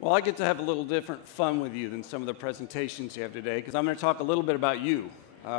Well, I get to have a little different fun with you than some of the presentations you have today, because I'm going to talk a little bit about you,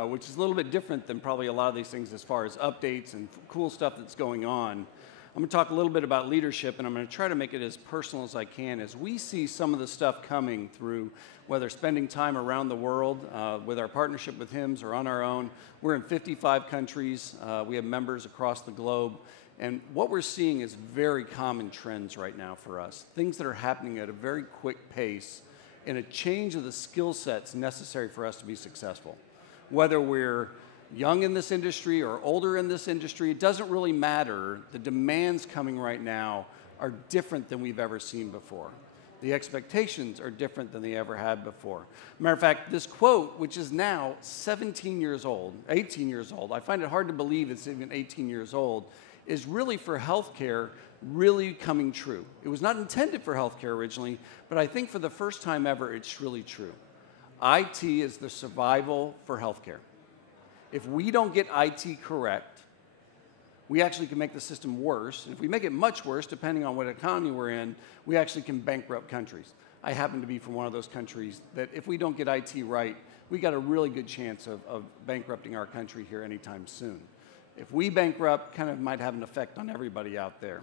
which is a little bit different than probably a lot of these things as far as updates and cool stuff that's going on. I'm going to talk a little bit about leadership, and I'm going to try to make it as personal as I can as we see some of the stuff coming through, whether spending time around the world with our partnership with HIMSS or on our own. We're in 55 countries. We have members across the globe. And what we're seeing is very common trends right now for us, things that are happening at a very quick pace and a change of the skill sets necessary for us to be successful. Whether we're young in this industry or older in this industry, it doesn't really matter. The demands coming right now are different than we've ever seen before. The expectations are different than they ever had before. Matter of fact, this quote, which is now 17 years old, 18 years old, I find it hard to believe it's even 18 years old, is really for healthcare really coming true. It was not intended for healthcare originally, but I think for the first time ever, it's really true. IT is the survival for healthcare. If we don't get IT correct, we actually can make the system worse. And if we make it much worse, depending on what economy we're in, we actually can bankrupt countries. I happen to be from one of those countries that if we don't get IT right, we got a really good chance of bankrupting our country here anytime soon. If we bankrupt, kind of might have an effect on everybody out there.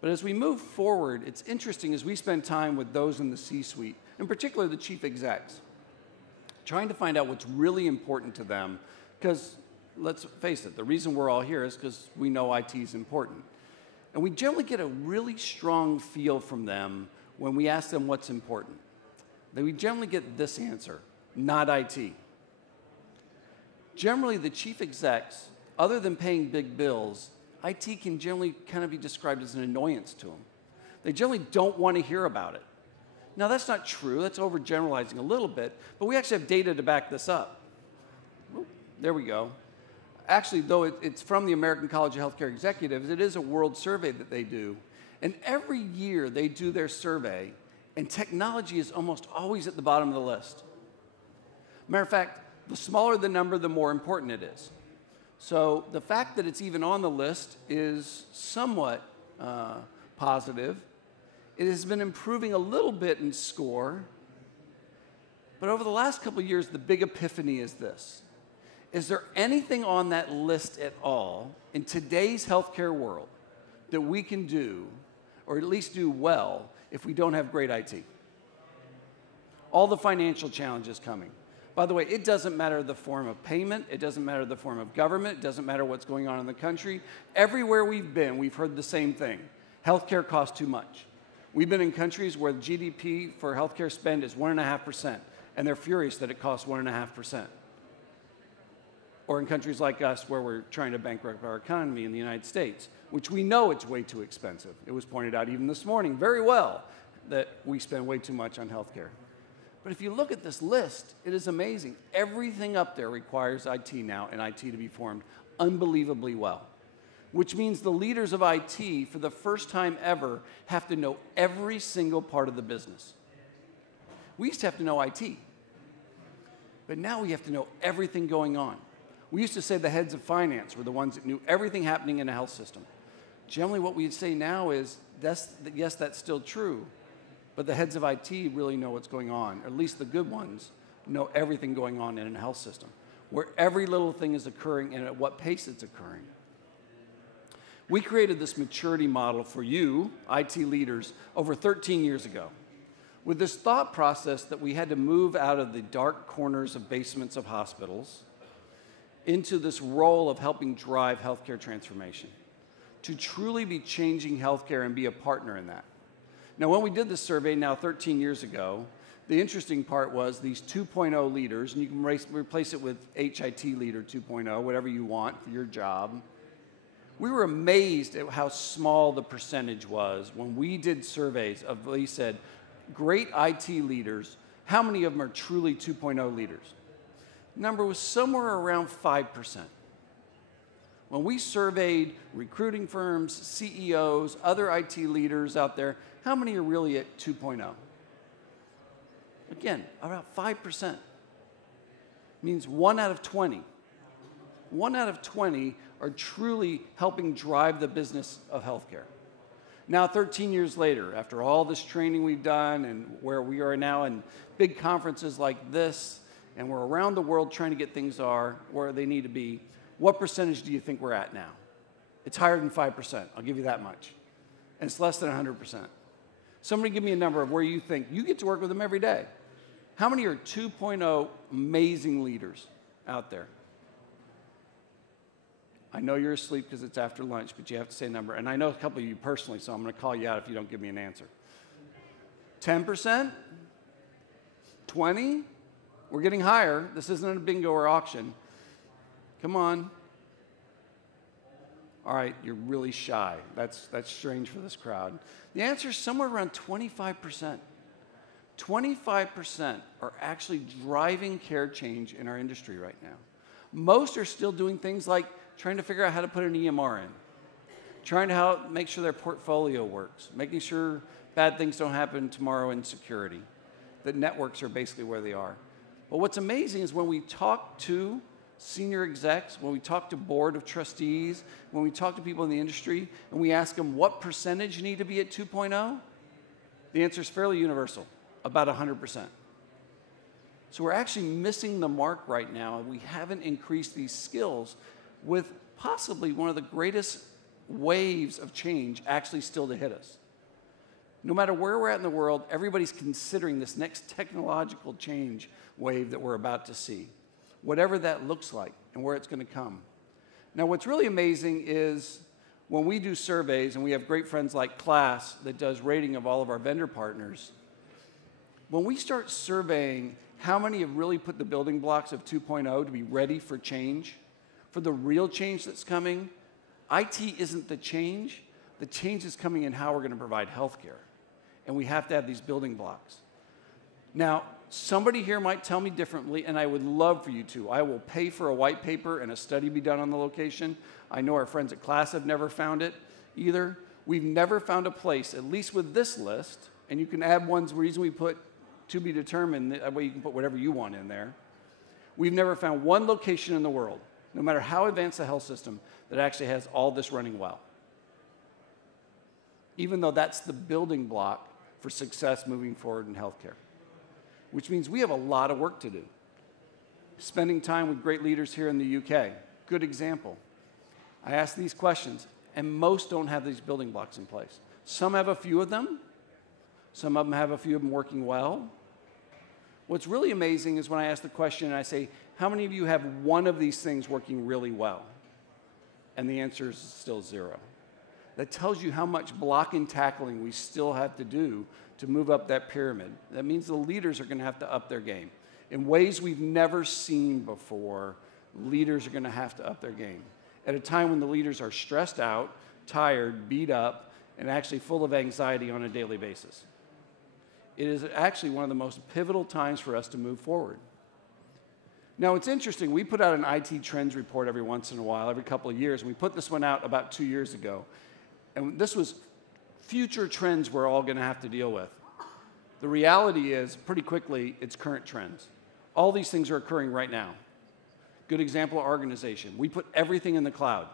But as we move forward, it's interesting as we spend time with those in the C-suite, in particular the chief execs, trying to find out what's really important to them, because let's face it, the reason we're all here is because we know IT is important. And we generally get a really strong feel from them when we ask them what's important. We generally get this answer: not IT. Generally, the chief execs, other than paying big bills, IT can generally kind of be described as an annoyance to them. They generally don't want to hear about it. Now, that's not true. That's overgeneralizing a little bit, but we actually have data to back this up. Oop, there we go. Actually, though it's from the American College of Healthcare Executives, it is a world survey that they do. And every year they do their survey, and technology is almost always at the bottom of the list. Matter of fact, the smaller the number, the more important it is. So the fact that it's even on the list is somewhat positive. It has been improving a little bit in score. But over the last couple of years, the big epiphany is this: is there anything on that list at all in today's healthcare world that we can do, or at least do well, if we don't have great IT? All the financial challenges coming. By the way, it doesn't matter the form of payment. It doesn't matter the form of government. It doesn't matter what's going on in the country. Everywhere we've been, we've heard the same thing. Healthcare costs too much. We've been in countries where the GDP for healthcare spend is 1.5%, and they're furious that it costs 1.5%. Or in countries like us where we're trying to bankrupt our economy in the United States, which we know it's way too expensive. It was pointed out even this morning very well that we spend way too much on healthcare. But if you look at this list, it is amazing. Everything up there requires IT now, and IT to be formed unbelievably well, which means the leaders of IT, for the first time ever, have to know every single part of the business. We used to have to know IT, but now we have to know everything going on. We used to say the heads of finance were the ones that knew everything happening in a health system. Generally, what we'd say now is, yes, that's still true, but the heads of IT really know what's going on, or at least the good ones know everything going on in a health system, where every little thing is occurring and at what pace it's occurring. We created this maturity model for you, IT leaders, over 13 years ago, with this thought process that we had to move out of the dark corners of basements of hospitals into this role of helping drive healthcare transformation, to truly be changing healthcare and be a partner in that. Now, when we did this survey now 13 years ago, the interesting part was these 2.0 leaders, and you can replace it with HIT leader 2.0, whatever you want for your job. We were amazed at how small the percentage was when we did surveys of, they said, great IT leaders, how many of them are truly 2.0 leaders? The number was somewhere around 5%. When we surveyed recruiting firms, CEOs, other IT leaders out there, how many are really at 2.0? Again, about 5%. Means 1 out of 20. 1 out of 20 are truly helping drive the business of healthcare. Now, 13 years later, after all this training we've done and where we are now in big conferences like this, and we're around the world trying to get things where they need to be, what percentage do you think we're at now? It's higher than 5%. I'll give you that much. And it's less than 100%. Somebody give me a number of where you think you get to work with them every day. How many are 2.0 amazing leaders out there? I know you're asleep because it's after lunch, but you have to say a number. And I know a couple of you personally, so I'm going to call you out if you don't give me an answer. 10%? 20%? We're getting higher. This isn't a bingo or auction. Come on. All right, you're really shy. That's strange for this crowd. The answer is somewhere around 25%. 25% are actually driving care change in our industry right now. Most are still doing things like trying to figure out how to put an EMR in, trying to help make sure their portfolio works, making sure bad things don't happen tomorrow in security, that networks are basically where they are. But what's amazing is when we talk to senior execs, when we talk to board of trustees, when we talk to people in the industry, and we ask them what percentage you need to be at 2.0, the answer is fairly universal, about 100%. So we're actually missing the mark right now, and we haven't increased these skills with possibly one of the greatest waves of change actually still to hit us. No matter where we're at in the world, everybody's considering this next technological change wave that we're about to see, whatever that looks like and where it's going to come. Now, what's really amazing is when we do surveys, and we have great friends like Class that does rating of all of our vendor partners, when we start surveying how many have really put the building blocks of 2.0 to be ready for change, for the real change that's coming, IT isn't the change. The change is coming in how we're going to provide healthcare. And we have to have these building blocks. Now, somebody here might tell me differently, and I would love for you to. I will pay for a white paper and a study be done on the location. I know our friends at Class have never found it either. We've never found a place, at least with this list, and you can add one's reason we put to be determined, that way you can put whatever you want in there. We've never found one location in the world, no matter how advanced the health system, that actually has all this running well. Even though that's the building block for success moving forward in healthcare, which means we have a lot of work to do. Spending time with great leaders here in the UK, good example. I ask these questions, and most don't have these building blocks in place. Some have a few of them. Some of them have a few of them working well. What's really amazing is when I ask the question and I say, how many of you have one of these things working really well? And the answer is still 0. That tells you how much block and tackling we still have to do to move up that pyramid. That means the leaders are going to have to up their game. In ways we've never seen before, leaders are going to have to up their game. At a time when the leaders are stressed out, tired, beat up, and actually full of anxiety on a daily basis. It is actually one of the most pivotal times for us to move forward. Now, it's interesting. We put out an IT trends report every once in a while, every couple of years. And we put this one out about 2 years ago. And this was future trends we're all going to have to deal with. The reality is, pretty quickly, it's current trends. All these things are occurring right now. Good example of organization. We put everything in the cloud.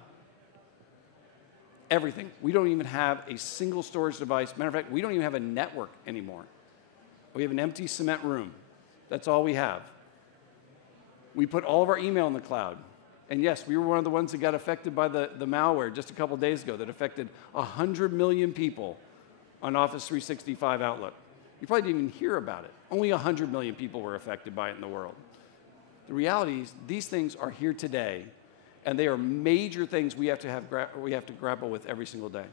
Everything. We don't even have a single storage device. Matter of fact, we don't even have a network anymore. We have an empty cement room. That's all we have. We put all of our email in the cloud. And yes, we were one of the ones that got affected by the malware just a couple days ago that affected 100 million people on Office 365 Outlook. You probably didn't even hear about it. Only 100 million people were affected by it in the world. The reality is these things are here today, and they are major things we have to grapple with every single day.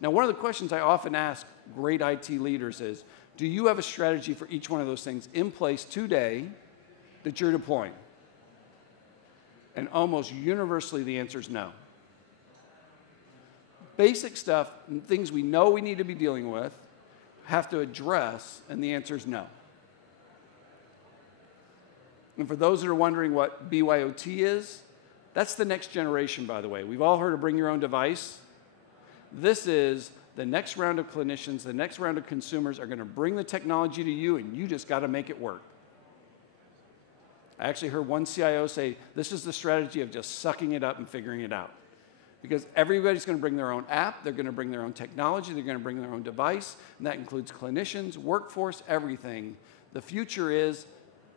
Now, one of the questions I often ask great IT leaders is, do you have a strategy for each one of those things in place today that you're deploying? And almost universally, the answer is no. Basic stuff, things we know we need to be dealing with, have to address, and the answer is no. And for those that are wondering what BYOT is, that's the next generation, by the way. We've all heard of bring your own device. This is the next round of clinicians, the next round of consumers are going to bring the technology to you, and you just got to make it work. I actually heard one CIO say, this is the strategy of just sucking it up and figuring it out. Because everybody's going to bring their own app, they're going to bring their own technology, they're going to bring their own device, and that includes clinicians, workforce, everything. The future is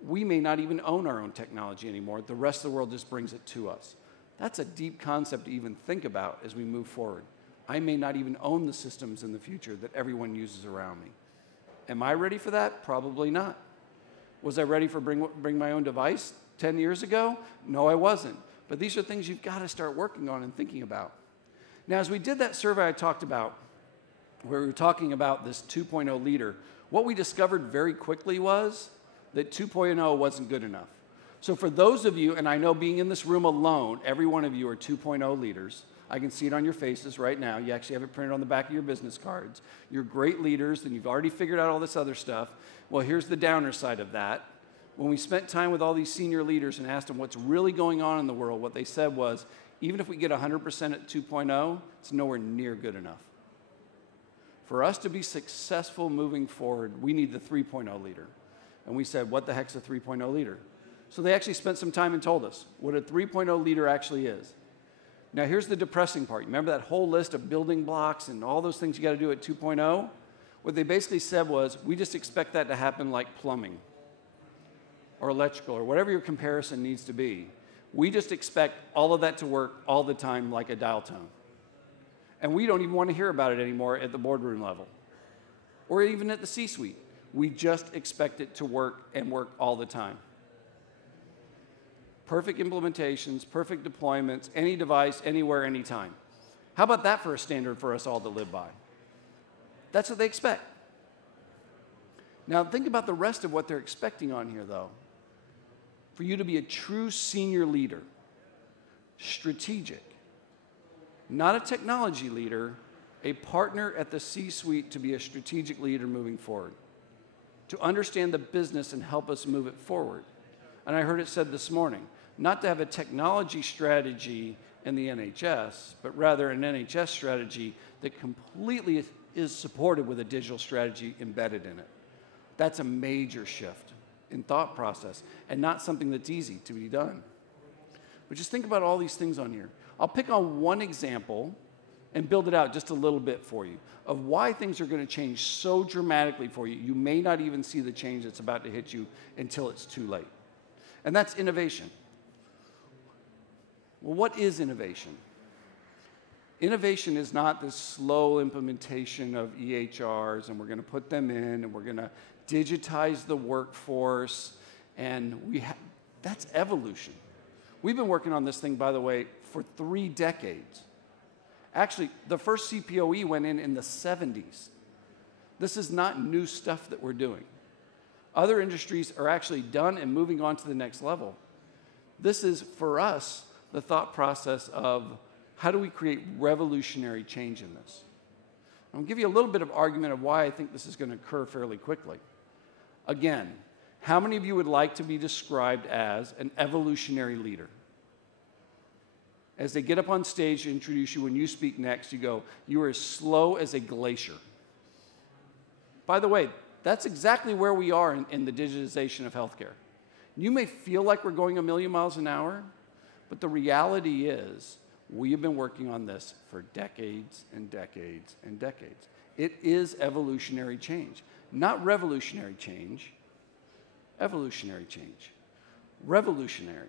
we may not even own our own technology anymore. The rest of the world just brings it to us. That's a deep concept to even think about as we move forward. I may not even own the systems in the future that everyone uses around me. Am I ready for that? Probably not. Was I ready for bring my own device 10 years ago? No, I wasn't. But these are things you've got to start working on and thinking about. Now, as we did that survey I talked about, where we were talking about this 2.0 leader, what we discovered very quickly was that 2.0 wasn't good enough. So for those of you, and I know being in this room alone, every one of you are 2.0 leaders. I can see it on your faces right now. You actually have it printed on the back of your business cards. You're great leaders, and you've already figured out all this other stuff. Well, here's the downer side of that. When we spent time with all these senior leaders and asked them what's really going on in the world, what they said was, even if we get 100% at 2.0, it's nowhere near good enough. For us to be successful moving forward, we need the 3.0 leader. And we said, what the heck's a 3.0 leader? So they actually spent some time and told us what a 3.0 leader actually is. Now, here's the depressing part. You remember that whole list of building blocks and all those things you got to do at 2.0? What they basically said was, we just expect that to happen like plumbing or electrical or whatever your comparison needs to be. We just expect all of that to work all the time like a dial tone. And we don't even want to hear about it anymore at the boardroom level or even at the C-suite. We just expect it to work and work all the time. Perfect implementations, perfect deployments, any device, anywhere, anytime. How about that for a standard for us all to live by? That's what they expect. Now think about the rest of what they're expecting on here, though. For you to be a true senior leader, strategic, not a technology leader, a partner at the C-suite to be a strategic leader moving forward, to understand the business and help us move it forward. And I heard it said this morning, not to have a technology strategy in the NHS, but rather an NHS strategy that completely is supported with a digital strategy embedded in it. That's a major shift in thought process and not something that's easy to be done. But just think about all these things on here. I'll pick on one example and build it out just a little bit for you of why things are going to change so dramatically for you. You may not even see the change that's about to hit you until it's too late. And that's innovation. Well, what is innovation? Innovation is not this slow implementation of EHRs and we're going to put them in and we're going to digitize the workforce and that's evolution. We've been working on this thing, by the way, for 3 decades. Actually, the first CPOE went in the 70s. This is not new stuff that we're doing. Other industries are actually done and moving on to the next level. This is, for us, the thought process of how do we create revolutionary change in this? I'm going to give you a little bit of argument of why I think this is going to occur fairly quickly. Again, how many of you would like to be described as an evolutionary leader? As they get up on stage to introduce you, when you speak next, you go, you are as slow as a glacier. By the way, that's exactly where we are in the digitization of healthcare. You may feel like we're going a million miles an hour, but the reality is we have been working on this for decades and decades and decades. It is evolutionary change, not revolutionary change, evolutionary change. Revolutionary,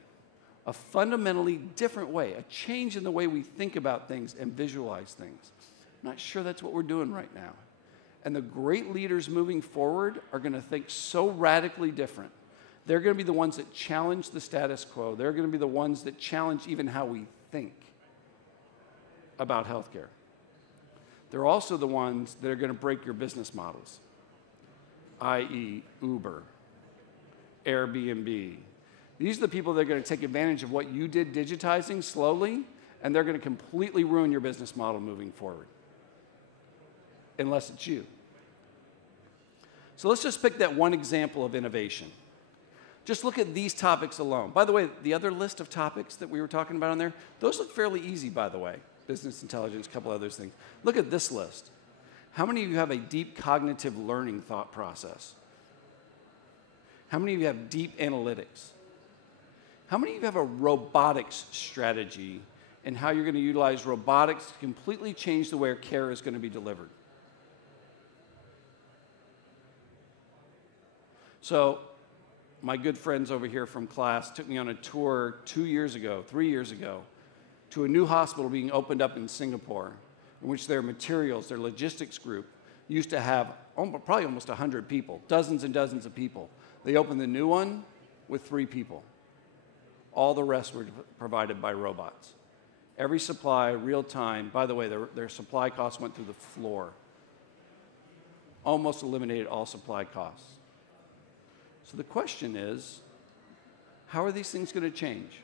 a fundamentally different way, a change in the way we think about things and visualize things. I'm not sure that's what we're doing right now. And the great leaders moving forward are going to think so radically different. They're going to be the ones that challenge the status quo. They're going to be the ones that challenge even how we think about healthcare. They're also the ones that are going to break your business models, i.e. Uber, Airbnb. These are the people that are going to take advantage of what you did digitizing slowly, and they're going to completely ruin your business model moving forward, unless it's you. So let's just pick that one example of innovation. Just look at these topics alone. By the way, the other list of topics that we were talking about on there, those look fairly easy, by the way. Business intelligence, a couple other things. Look at this list. How many of you have a deep cognitive learning thought process? How many of you have deep analytics? How many of you have a robotics strategy and how you're going to utilize robotics to completely change the way care is going to be delivered. So my good friends over here from class took me on a tour 3 years ago, to a new hospital being opened up in Singapore, in which their materials, their logistics group, used to have probably almost 100 people, dozens and dozens of people. They opened the new one with 3 people. All the rest were provided by robots. Every supply, real time. By the way, their supply costs went through the floor. Almost eliminated all supply costs. So the question is, how are these things going to change?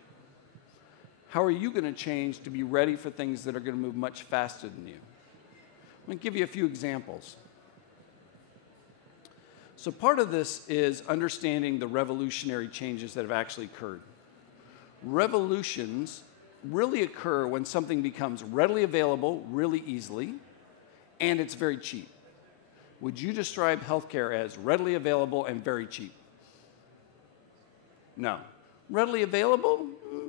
How are you going to change to be ready for things that are going to move much faster than you? I'm going to give you a few examples. So part of this is understanding the revolutionary changes that have actually occurred. Revolutions really occur when something becomes readily available really easily, and it's very cheap. Would you describe healthcare as readily available and very cheap? No. Readily available?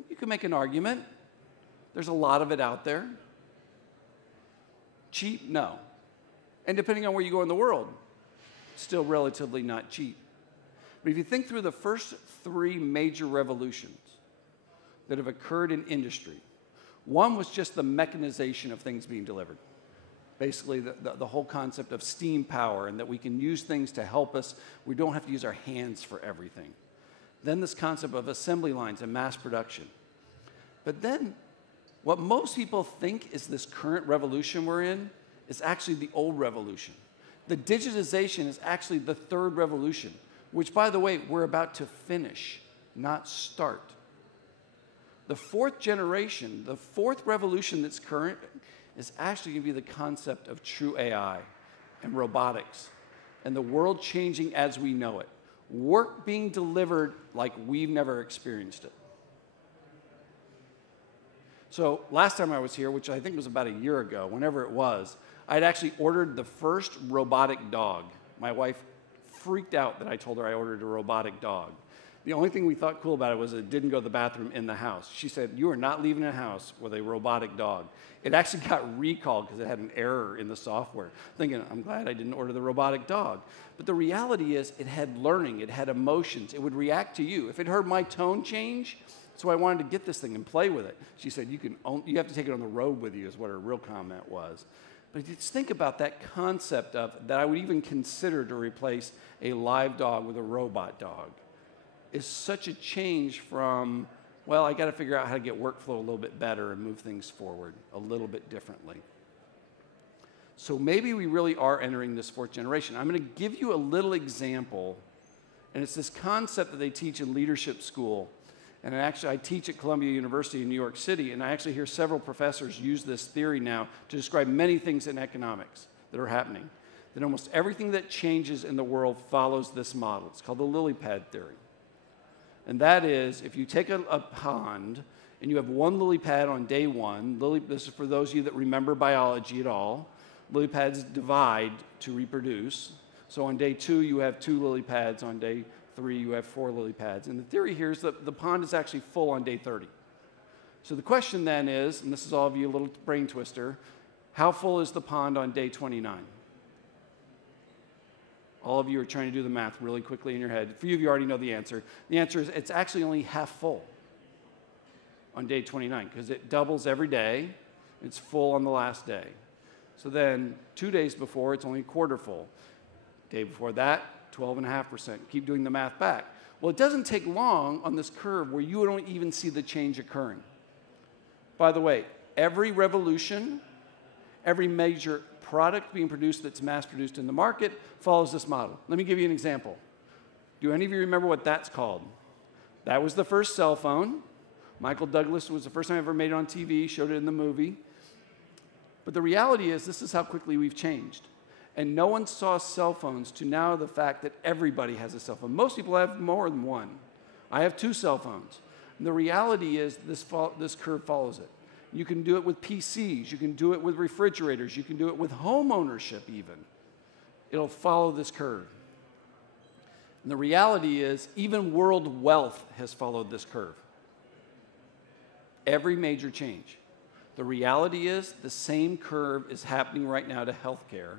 You can make an argument. There's a lot of it out there. Cheap? No. And depending on where you go in the world, still relatively not cheap. But if you think through the first 3 major revolutions that have occurred in industry, one was just the mechanization of things being delivered. Basically, the whole concept of steam power and that we can use things to help us. We don't have to use our hands for everything. Then this concept of assembly lines and mass production. But then what most people think is this current revolution we're in is actually the old revolution. The digitization is actually the 3rd revolution, which, by the way, we're about to finish, not start. The 4th generation, the 4th revolution that's current, is actually going to be the concept of true AI and robotics and the world changing as we know it. Work being delivered like we've never experienced it. So last time I was here, which I think was about a year ago, whenever it was, I'd actually ordered the first robotic dog. My wife freaked out that I told her I ordered a robotic dog. The only thing we thought cool about it was it didn't go to the bathroom in the house. She said, "You are not leaving a house with a robotic dog." It actually got recalled because it had an error in the software. Thinking, I'm glad I didn't order the robotic dog. But the reality is it had learning, it had emotions, it would react to you. If it heard my tone change, so I wanted to get this thing and play with it. She said, you have to take it on the road with you is what her real comment was. But just think about that concept of that I would even consider to replace a live dog with a robot dog. Is such a change from, well, I got to figure out how to get workflow a little bit better and move things forward a little bit differently. So maybe we really are entering this 4th generation. I'm going to give you a little example, and it's this concept that they teach in leadership school. And actually, I teach at Columbia University in New York City, and I actually hear several professors use this theory now to describe many things in economics that are happening. That almost everything that changes in the world follows this model. It's called the lily pad theory. And that is, if you take a pond and you have one lily pad on day 1, this is for those of you that remember biology at all, lily pads divide to reproduce. So on day 2, you have 2 lily pads. On day 3, you have 4 lily pads. And the theory here is that the pond is actually full on day 30. So the question then is, and this is all of you a little brain twister, how full is the pond on day 29? All of you are trying to do the math really quickly in your head. A few of you already know the answer. The answer is it's actually only half full on day 29 because it doubles every day. It's full on the last day. So then 2 days before, it's only a quarter full. Day before that, 12.5%. Keep doing the math back. Well, it doesn't take long on this curve where you don't even see the change occurring. By the way, every revolution, every major product being produced that's mass-produced in the market follows this model. Let me give you an example. Do any of you remember what that's called? That was the first cell phone. Michael Douglas was the first time I ever made it on TV, showed it in the movie. But the reality is this is how quickly we've changed. And no one saw cell phones to now the fact that everybody has a cell phone. Most people have more than one. I have 2 cell phones. And the reality is this curve follows it. You can do it with PCs. You can do it with refrigerators. You can do it with home ownership even. It'll follow this curve. And the reality is even world wealth has followed this curve. Every major change. The reality is the same curve is happening right now to healthcare.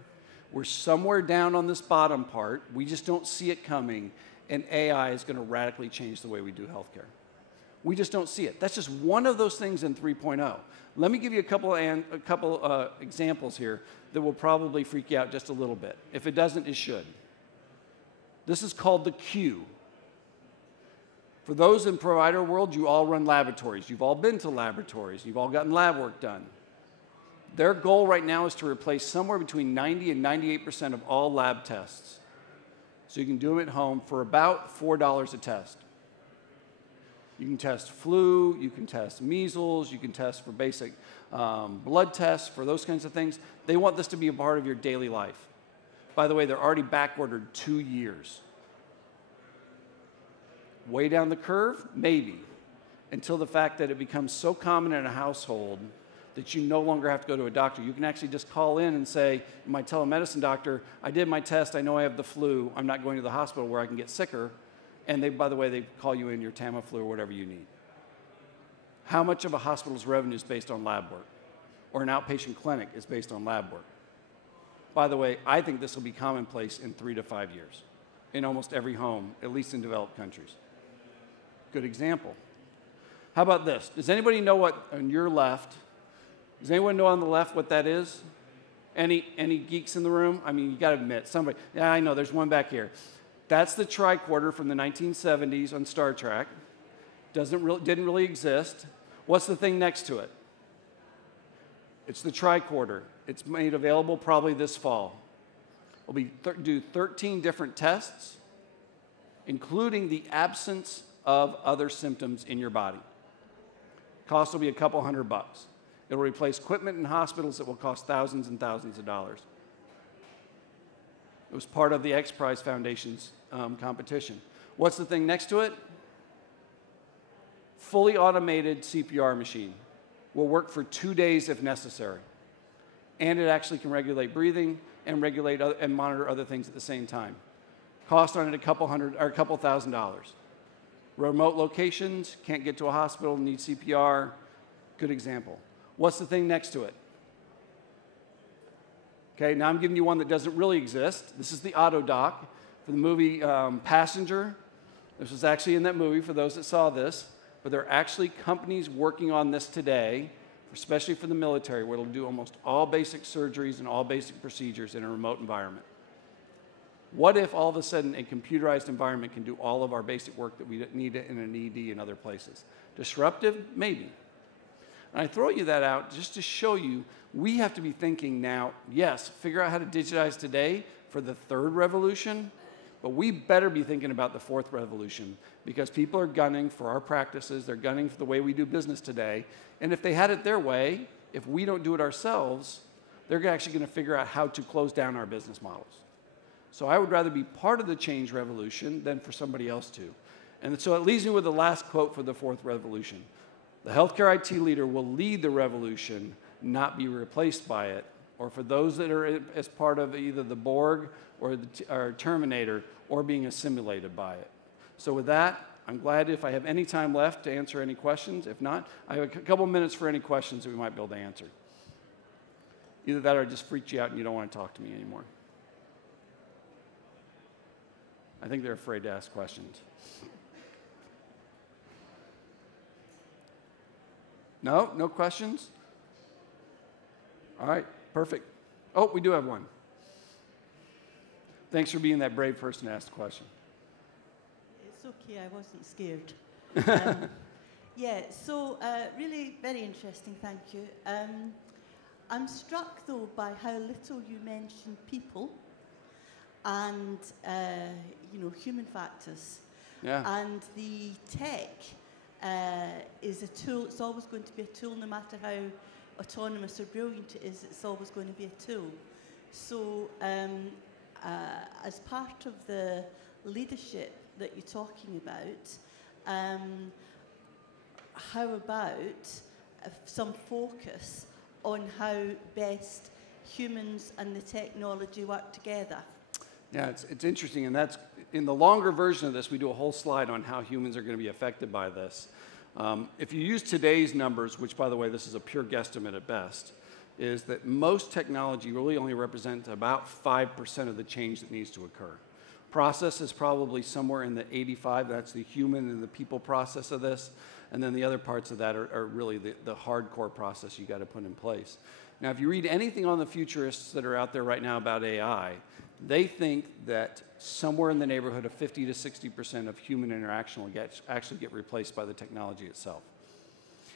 We're somewhere down on this bottom part. We just don't see it coming, and AI is going to radically change the way we do healthcare. We just don't see it. That's just one of those things in 3.0. Let me give you a couple examples here that will probably freak you out just a little bit. If it doesn't, it should. This is called the Q. For those in provider world, you all run laboratories. You've all been to laboratories. You've all gotten lab work done. Their goal right now is to replace somewhere between 90 and 98% of all lab tests. So you can do them at home for about $4 a test. You can test flu, you can test measles, you can test for basic blood tests, for those kinds of things. They want this to be a part of your daily life. By the way, they're already backordered 2 years. Way down the curve? Maybe. Until the fact that it becomes so common in a household that you no longer have to go to a doctor. You can actually just call in and say, my telemedicine doctor, I did my test, I know I have the flu, I'm not going to the hospital where I can get sicker. And they, by the way, they call you in your Tamiflu or whatever you need. How much of a hospital's revenue is based on lab work? Or an outpatient clinic is based on lab work? By the way, I think this will be commonplace in 3 to 5 years in almost every home, at least in developed countries. Good example. How about this? Does anybody know what, on your left, does anyone know on the left what that is? Any geeks in the room? I mean, you got to admit, somebody, yeah, I know, there's one back here. That's the tricorder from the 1970s on Star Trek. Didn't really exist. What's the thing next to it? It's the tricorder. It's made available probably this fall. We'll do 13 different tests, including the absence of other symptoms in your body. Cost will be a couple $100. It'll replace equipment in hospitals that will cost thousands and thousands of dollars. It was part of the X Prize Foundation's competition. What's the thing next to it? Fully automated CPR machine. Will work for 2 days if necessary. And it actually can regulate breathing and regulate and monitor other things at the same time. Cost on it a couple $1,000. Remote locations, can't get to a hospital, need CPR. Good example. What's the thing next to it? Okay, now I'm giving you one that doesn't really exist. This is the auto dock for the movie Passenger. This was actually in that movie for those that saw this, but there are actually companies working on this today, especially for the military, where it'll do almost all basic surgeries and all basic procedures in a remote environment. What if all of a sudden a computerized environment can do all of our basic work that we need in an ED and other places? Disruptive? Maybe. And I throw you that out just to show you we have to be thinking now, yes, figure out how to digitize today for the third revolution, but we better be thinking about the fourth revolution because people are gunning for our practices, they're gunning for the way we do business today, and if they had it their way, if we don't do it ourselves, they're actually going to figure out how to close down our business models. So I would rather be part of the change revolution than for somebody else to. And so it leaves me with the last quote for the fourth revolution. The healthcare IT leader will lead the revolution, not be replaced by it, or for those that are as part of either the Borg or Terminator or being assimilated by it. So with that, I'm glad if I have any time left to answer any questions. If not, I have a couple minutes for any questions that we might be able to answer. Either that or I just freaked you out and you don't want to talk to me anymore. I think they're afraid to ask questions. No? No questions? All right, perfect. Oh, we do have one. Thanks for being that brave person to ask the question. It's okay, I wasn't scared. Yeah, so really very interesting, thank you. I'm struck, though, by how little you mentioned people and, human factors. Yeah. And the tech is a tool. It's always going to be a tool, no matter how autonomous or brilliant it is, it's always going to be a tool. So as part of the leadership that you're talking about, how about some focus on how best humans and the technology work together? Yeah, it's interesting, and that's in the longer version of this, we do a whole slide on how humans are going to be affected by this. If you use today's numbers, which, by the way, this is a pure guesstimate at best, is that most technology really only represents about 5% of the change that needs to occur. Process is probably somewhere in the 85, that's the human and the people process of this, and then the other parts of that are really the hardcore process you got to put in place. Now, if you read anything on the futurists that are out there right now about AI, they think that somewhere in the neighborhood of 50 to 60% of human interaction will actually get replaced by the technology itself.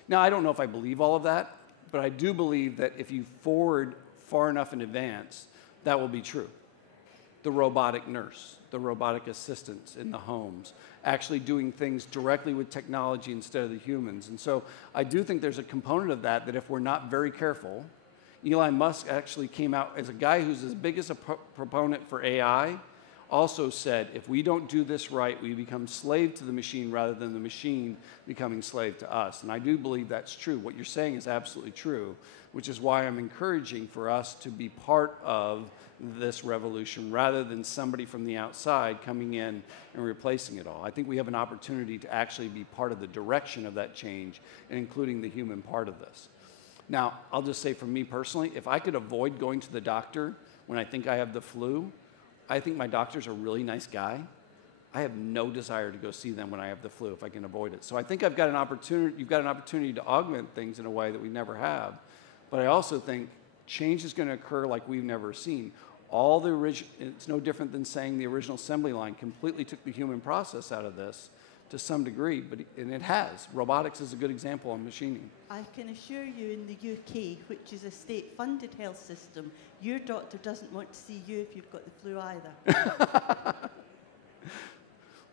Now, I don't know if I believe all of that, but I do believe that if you forward far enough in advance, that will be true. The robotic nurse, the robotic assistants in the homes, actually doing things directly with technology instead of the humans. And so I do think there's a component of that if we're not very careful. Elon Musk actually came out as a guy who's as big as a proponent for AI, also said, if we don't do this right, we become slave to the machine rather than the machine becoming slave to us. And I do believe that's true. What you're saying is absolutely true, which is why I'm encouraging for us to be part of this revolution rather than somebody from the outside coming in and replacing it all. I think we have an opportunity to actually be part of the direction of that change and including the human part of this. Now, I'll just say for me personally, if I could avoid going to the doctor when I think I have the flu, I think my doctor's a really nice guy. I have no desire to go see them when I have the flu if I can avoid it. So I think I've got an opportunity, you've got an opportunity to augment things in a way that we never have. But I also think change is going to occur like we've never seen. It's no different than saying the original assembly line completely took the human process out of this to some degree, and it has. Robotics is a good example on machining. I can assure you in the UK, which is a state-funded health system, your doctor doesn't want to see you if you've got the flu either.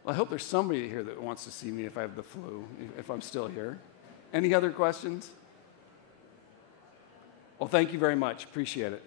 Well, I hope there's somebody here that wants to see me if I have the flu, if I'm still here. Any other questions? Well, thank you very much. Appreciate it.